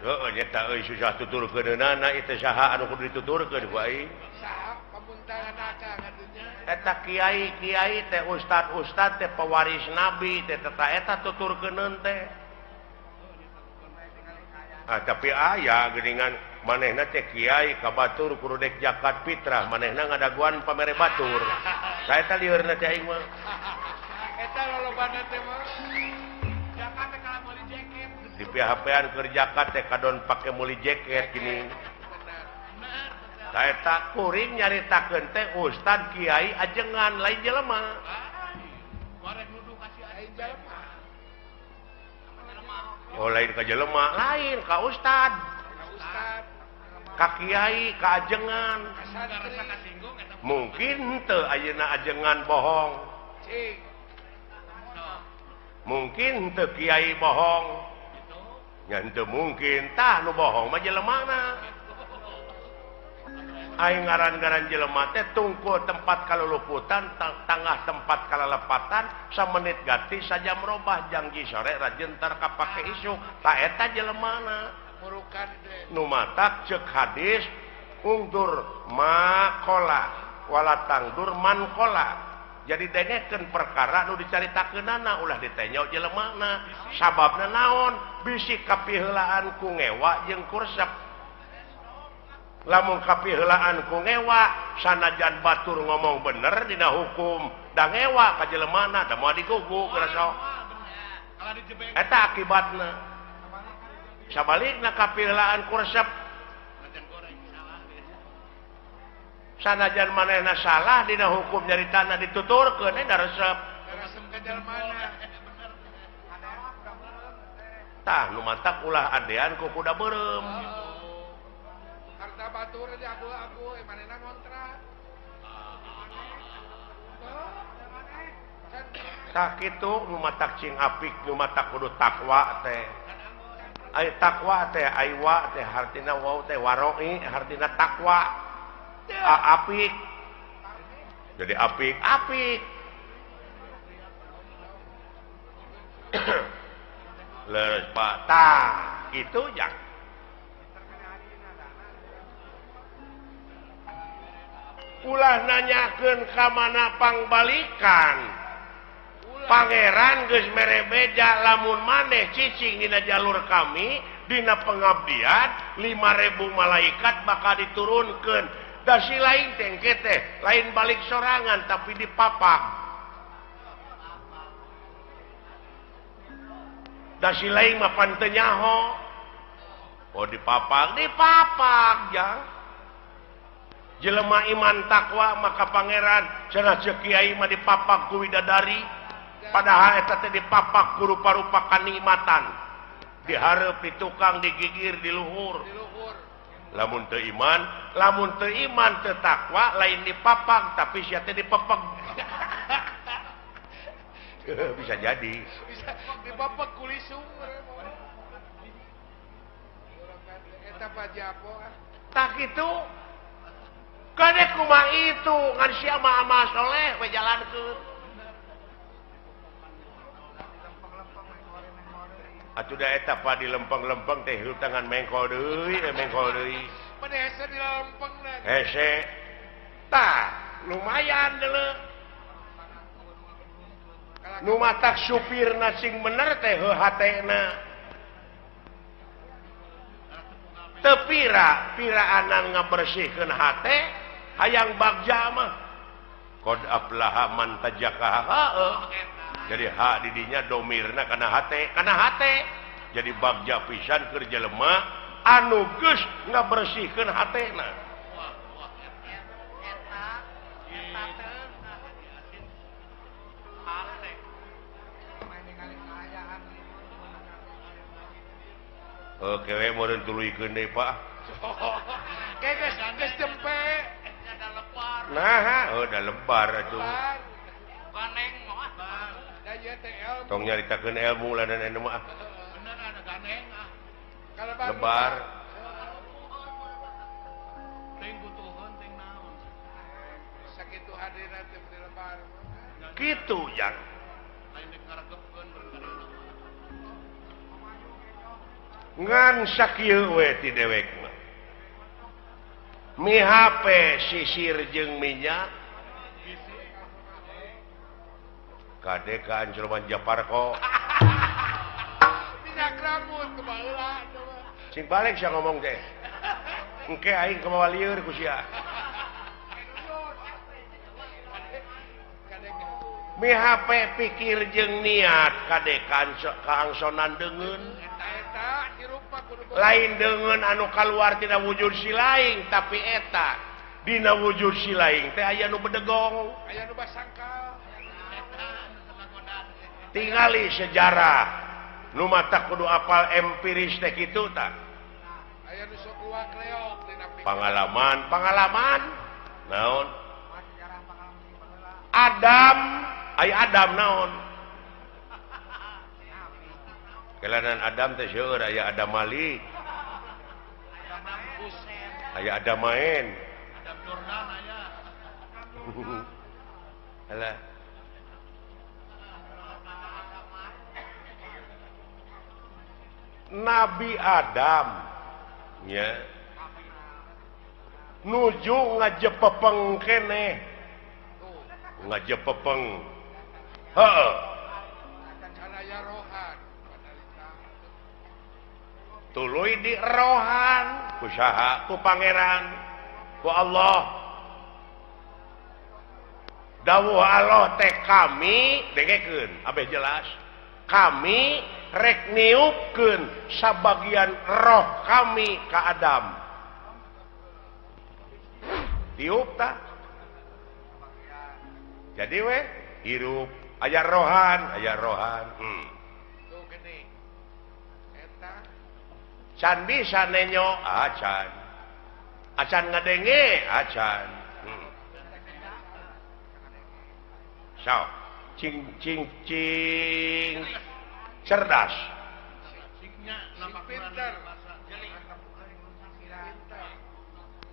Heeh nyata euy susah tuturkeunana itu saha anu kudu dituturkeun ku aing. Saha pamuntalan akang atunya. Eta kiai-kiai teh ustad-ustad teh pewaris nabi teh eta tuturkeuneun teh. Tapi aya geuningan manehna teh kiai ka batur kudu dek zakat fitrah manehna ngadaguan pamere batur. Saeta lieureuna teh aing mah. Eta lolobana teh mah. Zakat teh kalau meuli jaket. Di PHP-an keur zakat teh kadon pake meuli jaket gini. Saeta kuring nyaritakeun teh ustad kiai ajengan lain jelema. Goreng nuduh kasih aing jelema. Oh lain ka jelema, lain ka ustad. Ustad, Ka kiai, ka ajengan. santri, Mungkin teu ayeuna ajengan bohong. cing. Mungkin teu kiai bohong. Nya henteu mungkin tah nu bohong mah jelemana. Aing ngaran-ngaran jelema teh tungkul tempat kaluluputan, tangah tempat kalalepatan, samenit ganti sajam robah janji sore rajentar kapake isuk. Ta eta jelemana. Murukan teh. Nu matak ceuk hadis ungdur makola wala tangdur mankola. Jadi dengekeun perkara nu dicaritakeunana ulah ditanya jelemana. Sababna naon? Bisi kapiheulaan ku ngewa jeung kursep. Lamun kapiheulaan ku ngewa sanajan batur ngomong bener dina hukum da ngewa ka jelemana da moal digugu geura eta akibatna sabalikna kapiheulaan kursep sanajan manehna salah dina hukum nyaritana dituturkeun da resep Resep ka jelmana. tah nu mantak ulah adean ku kuda beureum Harta batur aja aku manehna ngontrak. tah kitu nu matak cing apik nu matak kudu takwa teh ai takwa teh aiwa teh hartina wau teh waroi hartina takwa apik jadi apik leres pak tah itu jak ulah nanyakeun ka mana pangbalikan Pangeran geus mere beja lamun maneh cicing dina jalur kami dina pengabdian 5.000 malaikat bakal diturunkeun da si lain tengke teh lain balik sorangan tapi dipapak da si lain mah pan teu nyaho oh dipapak ya jelema iman takwa maka pangeran cenah ceuk kiai mah dipapak ku widadari padahal eta teh dipapak ku rupa-rupa kanikmatan dihareup di tukang digigir di luhur lamun teu iman teu takwa lain dipapak tapi sia teh dipepeg bisa jadi Bisa dipapak kulisung. Eta pajapo. tak kitu kade kumaha itu ngan sia mah amal soleh we jalankeun atuh da eta pa di lempeng-lempeng teh tangan mengkol deui Pada hese di lempeng na. hese tah lumayan deuleu nu matak supirna sing bener teh heuh hatena teu piraanan ngabersihkeun hate hayang bagja mah qad aflaha man tajakaha jadi hak didinya domirna kana hate jadi bagja pisan keur jelema anu geus ngabersihkeun hatena oke we meureun tuluikeun deui Pak Kayak geus tempe. Ada lepar. nah da lebar atuh Ganeng mah. Da ieu teh ilmu. tong nyaritakeun ilmu ladan anu mah Bener ada ganeng ah. lebar Teuing butuheun teuing naon. Sakitu hadirna teh di lebar. kitu yang Lain dikaregepkeun berkarina. ngan sakieu we ti dewekna mi HP sisir jeung minyak kade ka Anjurman Japarko minyak rambut kebaheula coba sing balik sia ngomong teh engke aing kumaha lieur ku sia mi HP pikir jeung niat kade kaangsonan deungeun eta hirup mah kudu lain deungeun anu kaluar tina wujud si laing tapi eta dina wujud si laing teh aya nu bedegong aya nu basangkal tingali sejarah nu mata kudu apal empiris teh kitu tah aya nu sok luak leok dina pengalaman naon Adam aya Adam naon kelanan Adam teh seueur aya Adam Malik aya Adam main Adam Jordan aya alah Nabi Adam nya nuju ngajepepeng keneh ngajepepeng heueuh can aya rohan panalika tuluy di rohan ku saha ku pangeran ku Allah dawuh Allah teh kami dengekeun abeh jelas kami rek niupkeun sabagian roh kami ka Adam tiup tah jadi we hirup aya rohan tuh geuning eta can bisa nenyo acan ngadenge acan so cing cerdas pinter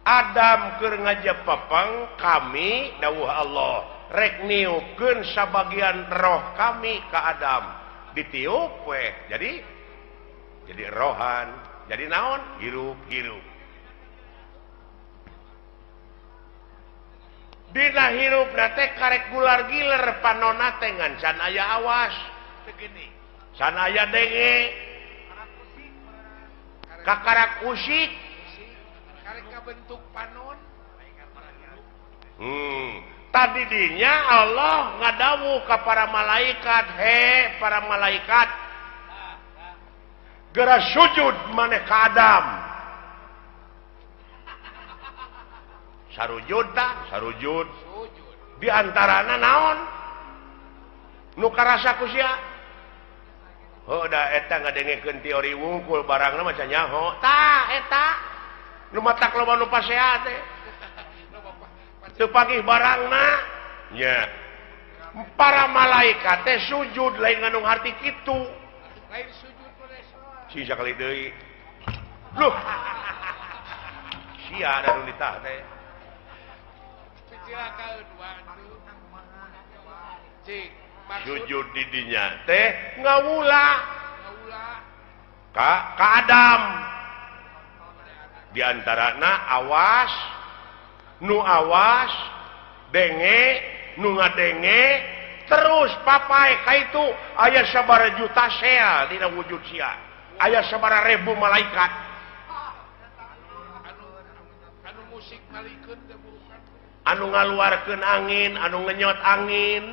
Adam keur ngajepepeng kami dawuh Allah rek niupkeun sabagian roh kami ka Adam ditiup we jadi rohan jadi naon hirup dina hirupna teh karek gular giler panonna teh ngan can aya awas teu geuning can aya denge kakarak usik karek kabentuk panon tadi dinya Allah ngadawu ka para malaikat para malaikat geura sujud maneh ka Adam sarujud di antarana naon nu karasa ku sia da eta ngadengekeun teori wungkul barangna maca nyaho tah eta nu matak loba nu pasehat teh teu pagih barangna nya para malaikat teh sujud lain ngandung harti kitu lain sujud boleh soal si sakali deui loh sia da nu ditah teh picilakaeun waduh cik sujud di dinya teh ngawula ngaula ka Adam di antarana awas nu awas denge nu ngadenge terus papai ka itu aya sabaraha juta sel dina wujud sia aya sabaraha ribu malaikat anu musik malikeun teh bukan anu ngaluarkeun angin anu ngenyot angin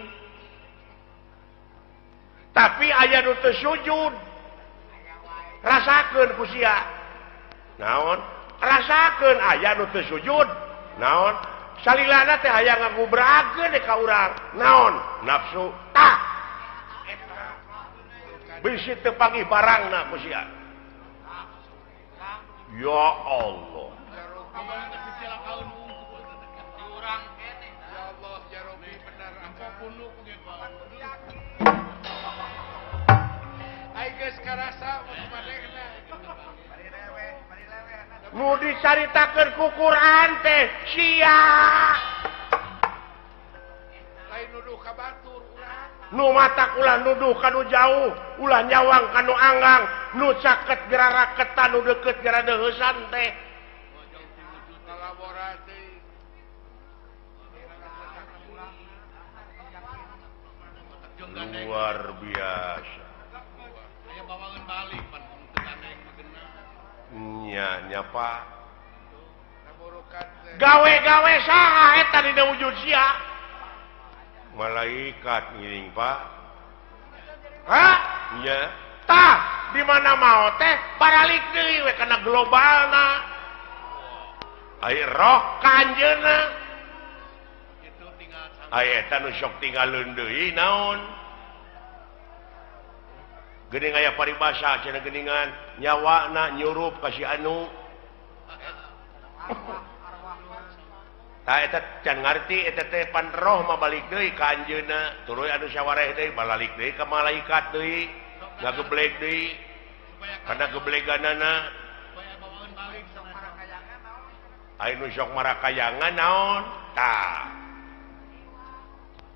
tapi aya nu teu sujud rasakeun ku sia naon rasakeun aya nu teu sujud naon salilana teh aya ngagubrakeun ka urang naon nafsu tah bisi teu pagih barangna ku sia ya Allah ya Allah ya Rabbi benar apa punu ai geus karasa manehna nu dicaritakeun ku Quran teh sia lain nuduh ka batur urang nu matak ulah nuduh kanu jauh ulah nyawang kanu anggang nu caket gerara ketan nu deket gerara deusan teh kolaborasi luar biasa aya bawangan balik pan teu gandeng nya nyapa naburukan teh gawe-gawe saha eta dina wujud sia malaikat ngiring Pak hah nya tah di mana mau teh baralik deui we kana globalna ai roh kanjeuna itu tinggal ai eta nu sok tinggalin deui naon geuning aya paribasa cenah geuningan nyawana nyurup ka si anu tah eta can ngarti eta teh pan roh mah balik deui ka anjeunna tuluy anu sawareh deui balik deui ka malaikat deui ngageblek deui kana gebleganana aya nu sok marakayangan naon tah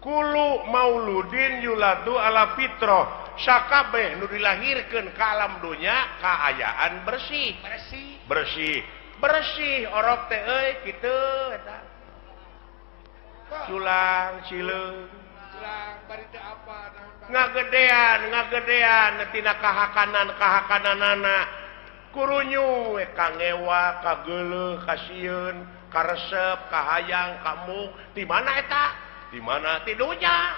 kulu mauludin yuladu ala fitrah sakabeh nu dilahirkeun ka alam dunya kaayaan bersih orok teh euy kitu eta culang cileung bari teh apa ngagedean tina kahakananana kurunyu we kangewa kageuleuh kasieun karesep kahayang kamu di mana eta di mana tidunya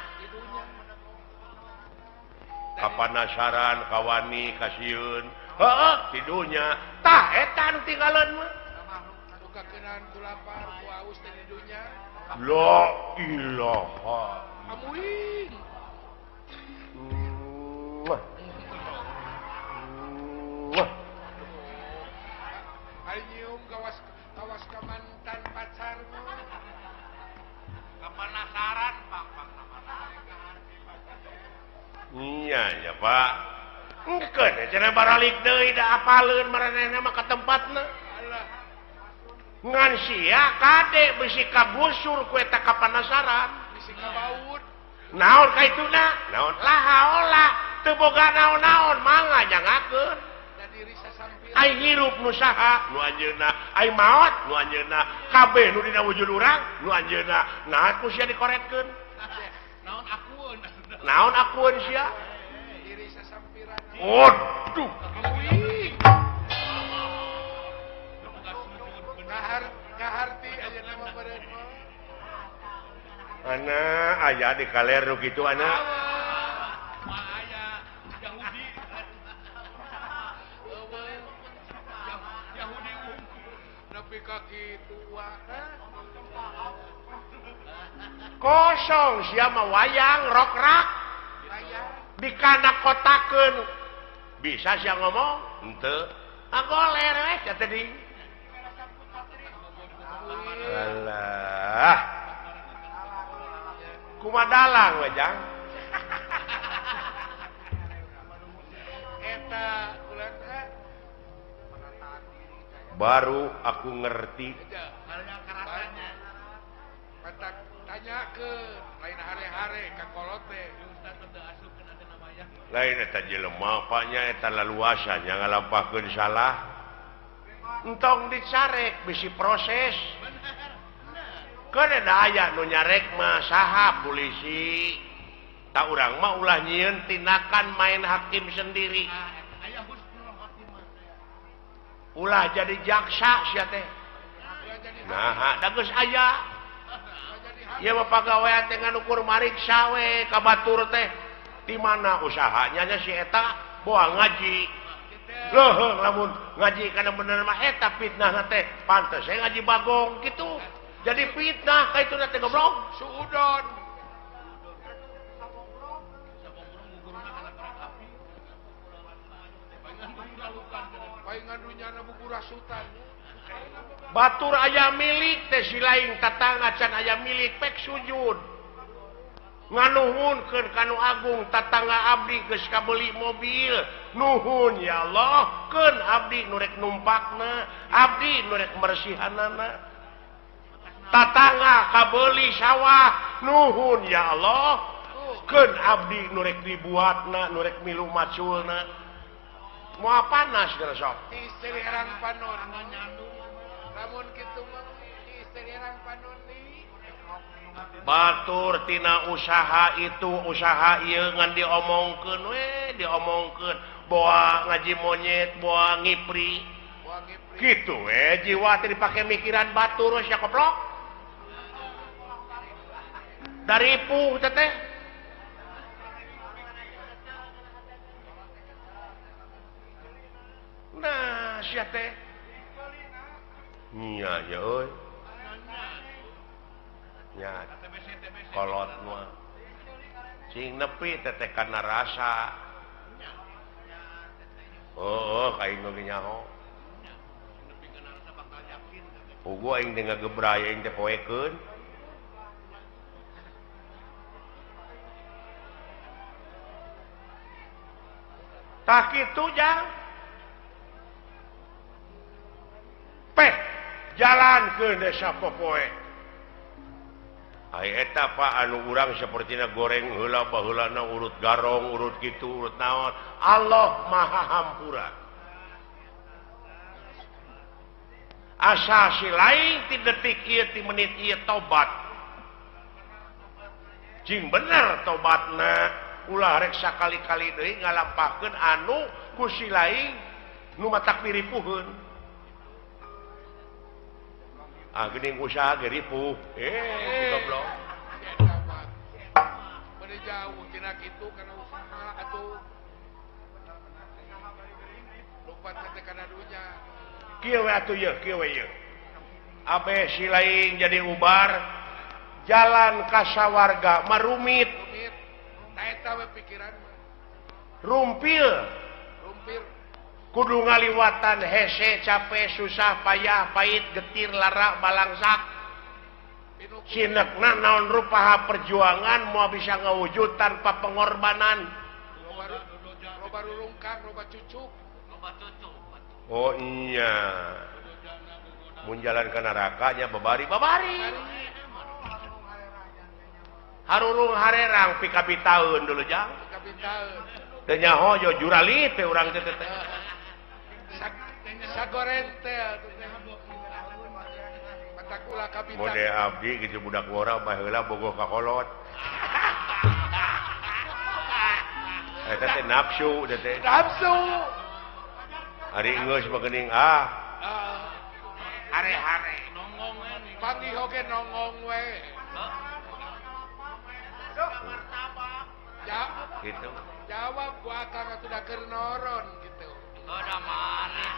kapanasaran kawani kasieun heeh tidunya tah eta nu tinggalin mah nu kakeunaan ku lapar ku aus teh di dunya la ilaha amuing ari nyium kawas ka mantan pacarmu kapanasaran Pak iya ya Pak engkeun cenah baralik deui da apaleun maranehna mah ka tempatna ngan sia kade bisi kagusur ku eta kapanasaran bisi kabaud naon kaituna naon lahaola teu boga naon-naon mangga jangakeun da diri sasampir ai hirup nu saha nu anjeunna ai maot nu anjeunna kabeh nu dina wujud urang nu anjeunna nah ku sia dikoretkeun naon akueun sia diri sasampiran waduh ngaharti aja nama badan mah ana aya di kaleru kitu ana aya Yahudi nepi ka kitu kosong sia mah wayang rokrak dikana kotakeun bisa sia ngomong henteu agoler we sia teh alah kumadalang we jang eta ulah baru aku ngerti matak tanya ke lain hare-hare ka kolot teh lain eta jelema apanya eta laluasanya ngalampahkeun salah entong dicarek bisi proses keun da aya nu nyarek mah saha polisi tak urang mah ulah nyieun tindakan main hakim sendiri ulah jadi jaksa sia teh nah da geus aya ieu mah pagawean teh nganukur mariksa we ka batur teh di mana usahanya nya si eta boa ngaji leuheung lamun ngaji kana bener mah eta fitnah teh pantes saya ngaji bagong gitu jadi fitnah ka itu teh goblok suudon paingan dunyana buku rasutan batur aya milik teh si lain tatangga can aya milik pek sujud nganuhunkeun kanu agung tatangga abdi geus kabeuli mobil nuhun ya Allah keun abdi nu rek numpakna abdi nu rek mersihanana tatangga kabeuli sawah nuhun ya Allah keun abdi nurek dibuatna nurek milu maculna moal panas geus sok istri herang panon lamun kitu mah istri herang panon ni batur tina usaha itu usaha ieu ngan diomongkeun we diomongkeun boa ngaji monyet boa ngipri gitu we jiwa teh dipake mikiran batur we sia koplok dari puh teh nah sia teh nya ya euy nya kolot mah cing nepi teh kana rasa oh kaing nu nyaho ugu aing teh ngagebraya aing teh poekeun tah kitu jang peh jalankeun desa popoe ai eta pa anu urang sapertina goreng heula baheulana urut garong urut kitu urut naon Allah Maha Hampura asa si lain ti detik ieu ti menit ieu tobat cing bener tobatna ulah rek sakali-kali deui ngalampakeun anu ku si lain nu matak piripuheun geuning usaha ge ripuh goblok bade jauh tina kitu kana usaha atuh lupa teh kana dunya kieu we atuh ye kieu we ye abe si lain jadi ubar jalan ka sawarga marumit ta eta we pikiran rumpil kudu ngaliwatan hese capek susah payah pahit getir lara balangsak sinekna naon rupaha perjuangan mau bisa ngawujud tanpa pengorbanan loba rurungkang loba cucuk oh iya mun jalan ke nerakanya babari harurung harerang pikabi taun dulu jang teu nyaho jo jurali teh urang teh sagorente matakula kapitan mode abdi gitu budak wora mah heula bogoh ka kolot eta teh nafsu teh ari geus bageuning hare-hare nongong panggih oge nongong we gitu jawab ku akang atuh da keur noron gitu udah mana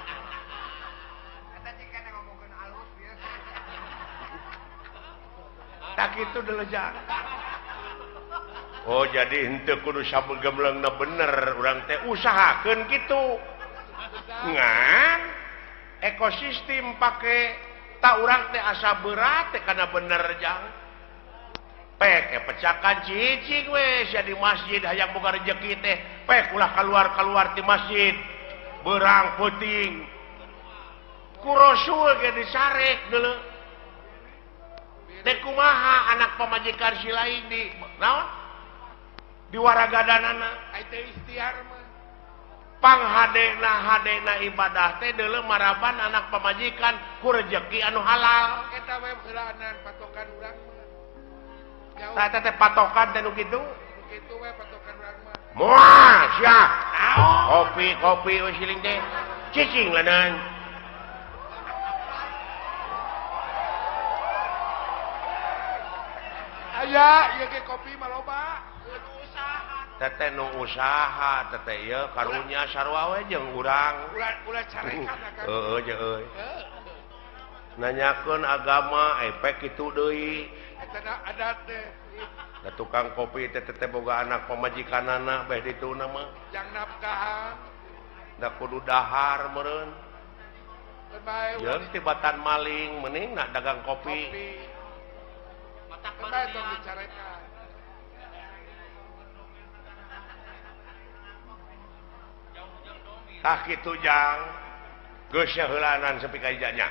eta cik ngomongkeun alus bieu tak kitu delejang oh jadi henteu kudu sabegemleungna bener urang teh usahakeun kitu ngan ekosistem pake tak urang teh asa berat teh kana bener jang pek pecakan cicing we sia di masjid hayang boga rezeki teh pek ulah keluar di masjid berang puting ku rasul ge disarek deuleu teh kumaha anak pamajikan si lain di naon di waragadanana ai teh ikhtiar mah panghadena ibadah teh deuleu maraban anak pamajikan ku rezeki anu halal eta we heulaanan patokan urang mah tah teh patokan teh nu kitu kitu we patokan urang mah moal sia kopi we siling teh cicing lanan aya ieu ge kopi mah loba teteh nu usaha teteh ieu karunya sarua we jeung urang ulah carekan kan heueuh jeung euy nanyakeun agama pek kitu deui eta adat teh da tukang kopi teh boga anak pamajikanana beh dituna mah jang nafkahan da kudu dahar meureun bae jeung tibatan maling mending nak dagang kopi matak bae tong dicarekan tah kitu jang geus heulanan sepi ka ijanya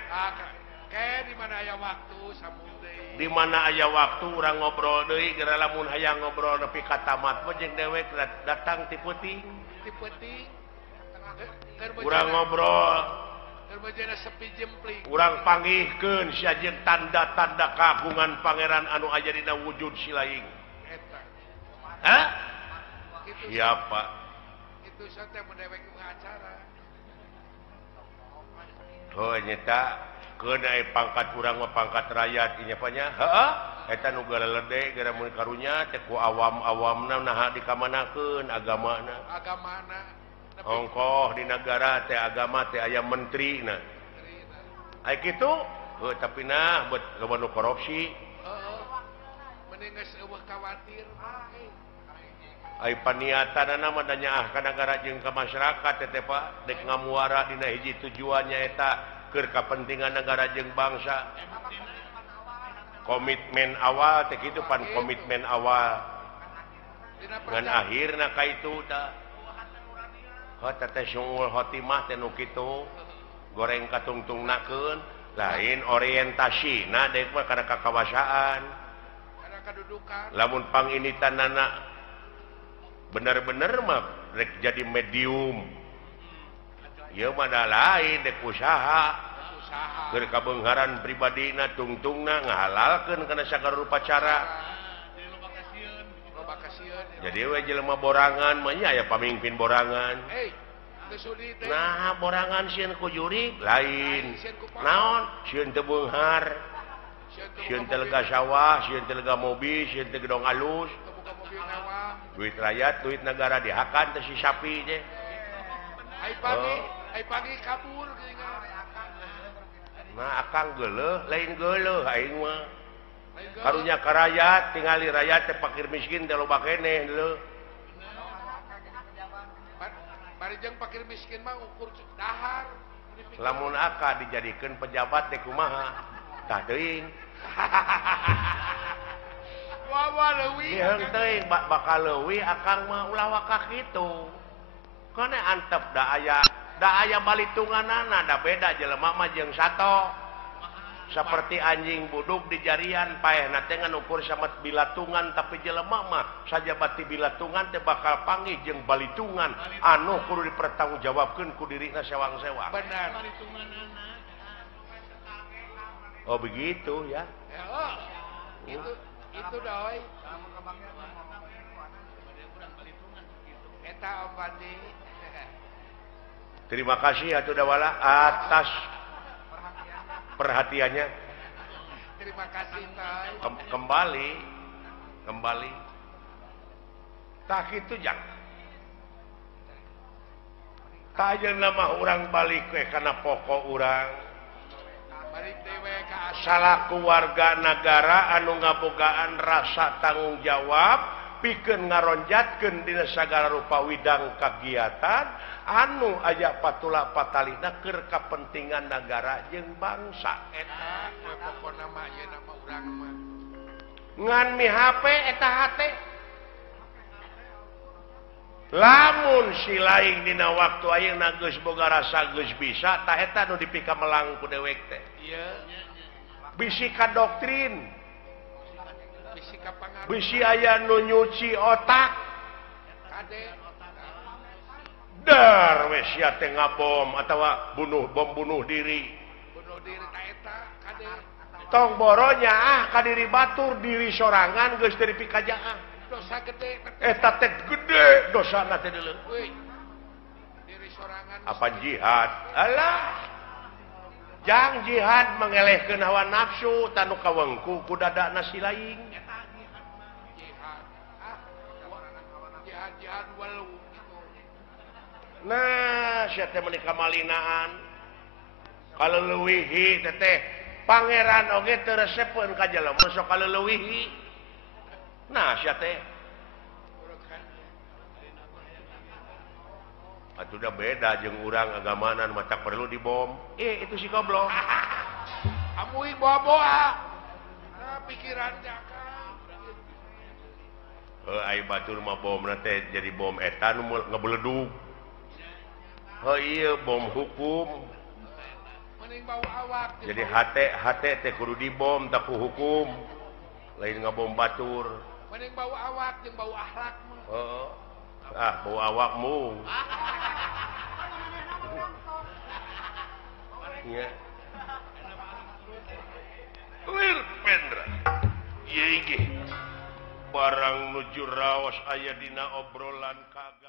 ke di mana aya waktu sambung deui di mana aya waktu orang ngobrol deui geura lamun hayang ngobrol nepi ka tamat mah jeung dewek datang ti peuting urang ngobrol kerbejana sepi jempling urang panggihkeun sia jeung tanda-tanda kagungan pangeran anu aya dina wujud silaing eta hah kitu siapa itu sateh mendewek acara oh nyata keun aya pangkat urang mah pangkat rakyat ieu nya heeh eta nu galedeg gara mun karunya teh ku awam-awamna naha dikamanakeun agamana ongkoh di negara teh agama teh aya menterina aya kitu tapi nah buat lawan korupsi mending geus eueuh khawatir aya paniatanna mah da nyaah ka negara jeung ka masyarakat teh Pak dek ngamuara dina hiji tujuannya eta keur kapentingan negara jeung bangsa komitmen awal teh kitu pan komitmen awal ngan akhirna ka itu tah teteh syungul khotimah teh nu kitu goreng katungtungnakeun lain orientasina deuk mah kana kakawasaan kana kadudukan lamun panginitanana bener-bener mah rek jadi medium ieu mah da lain dek usaha keur kabeungharan pribadina tungtungna ngahalalkeun kana sagala rupa cara jadi we jelema borangan mah aya pamimpin borangan nah borangan sieun ku juri lain naon sieun teu beunghar sieun teu lega sawah sieun teu lega mobil sieun teu gedong alus duit rakyat duit negara dihakan teh si sapi je ai pagi kabur nah akang geuleuh lain geuleuh aing mah karunya ka rakyat tingali rakyat teh fakir miskin teh loba keneh leuh bari jeung fakir miskin mah ukur dahar lamun aka dijadikeun pejabat teh kumaha tah teuing wawa leuwih jeung teuing bakal leuwih akang mah ulah waka kitu kone antep da aya balitunganana da beda jelema mah jeung sato seperti anjing buduk di jarian paehna teh ngan ukur samet bilatungan tapi jelema mah sajabati bilatungan teh bakal panggih jeung balitungan anu kudu dipertanggungjawabkeun ku dirina sewang-sewang benar oh begitu ya itu doi eta ompati terima kasih atuh dawala atas perhatiannya. Terima kasih Tay. Kembali. Tak itu jang. Kajen nama orang balik we karena pokok orang. Balik dewe ka salaku warga negara anu ngabogaan rasa tanggung jawab pikeun ngaronjatkeun dina sagala rupa widang kagiatan anu aya patula patalina keur kapentingan negara jeung bangsa eta pokona mah ieu nama urang mah ngan mihape eta hate lamun si laing dina waktu ayeuna geus boga rasa geus bisa tah eta nu dipika melang ku dewek teh ieu bisi ka doktrin bisi ka pangaruh bisi aya nu nyuci otak kade dar we sia teh ngabom atawa bom bunuh diri ta eta kade tong boronya ka diri batur diri sorangan geus teu dipikajaan dosa gede eta teh gede dosana teh deuleu diri sorangan apa jihad alah jang jihad mengelehkeun hawa nafsu tanu kawengku ku dadana si laing jihad wal nah sia teh menika malinaan kaleuweuhi teh pangeran oge teu resepkeun ka jelema sok kaleuweuhi nah sia teh atuh da beda jeung urang agamana nu matak perlu dibom itu si goblok amui boa-boa pikiran jaka ai batur mah bomna teh jadi bom eta nu ngebledug iya bom hukum mending bau awak jeung Jadi bau- hate teh kudu dibom taku hukum. Lain ngabom batur. mending bau awak jeung bau akhlak mah. Oh. Bau awakmu. Ya. Clear Pendra. Ieu inggih barang nuju raos aya dina obrolan kag